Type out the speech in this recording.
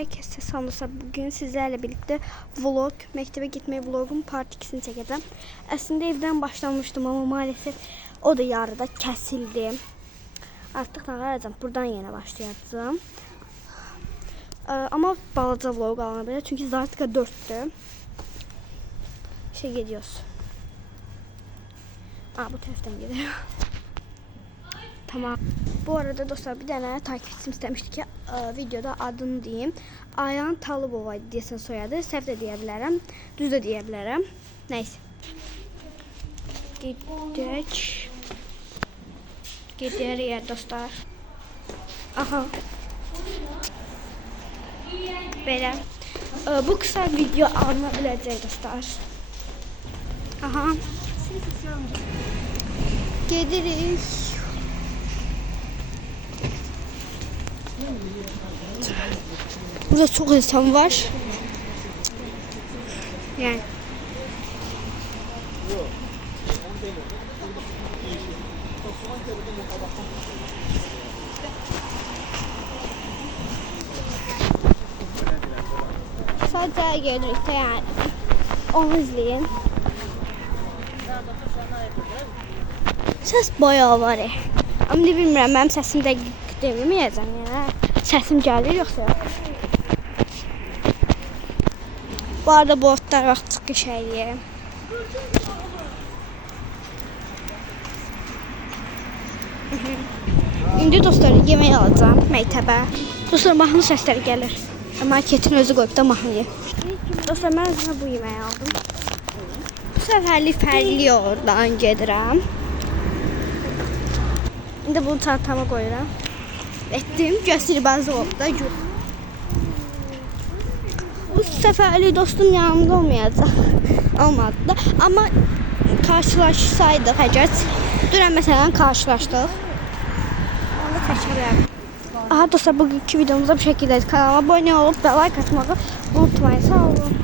herkese sanırsa bugün sizlerle birlikte vlog, mektebe gitme vlogun part 2'sini çekeceğim. Aslında evden başlamıştım ama maalesef o da yarıda kesildi. Artık ne yapacağım? Buradan yine başlayacağım. Ama balaca vlog alınabilir çünkü zaten 4'tü. Gidiyoruz. Bu taraftan gidiyor. Tamam. Bu arada dostlar bir tane takipçim istemişti ki videoda adını diyeyim. Ayhan Talıbova diyesin soyadı. Səhv də deyə bilərəm. Düz də deyə bilərəm. Neyse. Gidiyoruz dostlar. Aha. Böyle. Bu kısa video alınabilecek dostlar. Aha. Gidiyoruz. Burada çok insan var. Yani. Sadece görürükte yani. Onu izleyin. Ses bayağı var. Ama ne bilmirəm, mənim səsim dəqiq deməyəcəm yəni. Səsim gəlir yoxsa yox. Bu arada bu otlar vaxt çıxış eləyir. İndi dostlar yemək alacağım məktəbə. Dostlar mahnı səsləri gəlir. Marketin özü qoyub da mahnıyı. Dostlar mən özümə bu yeməyi aldım. Bu səfərlik fərqli yoldan gedirəm. İndi bunu çantama qoyuram. Etdim, göstəribəzi oldu da yox. Bu səfərlik dostum yanımda olmayacaq. Olmadı da. Amma karşılaşsaydıq əgər. Dünən məsələn karşılaşdıq. Onda təşəkkürlər. Aha dostlar bugünkü videomuzda bu şəkildə. Kanalıma abunə olub və like atmağı unutmayın. Sağ olun.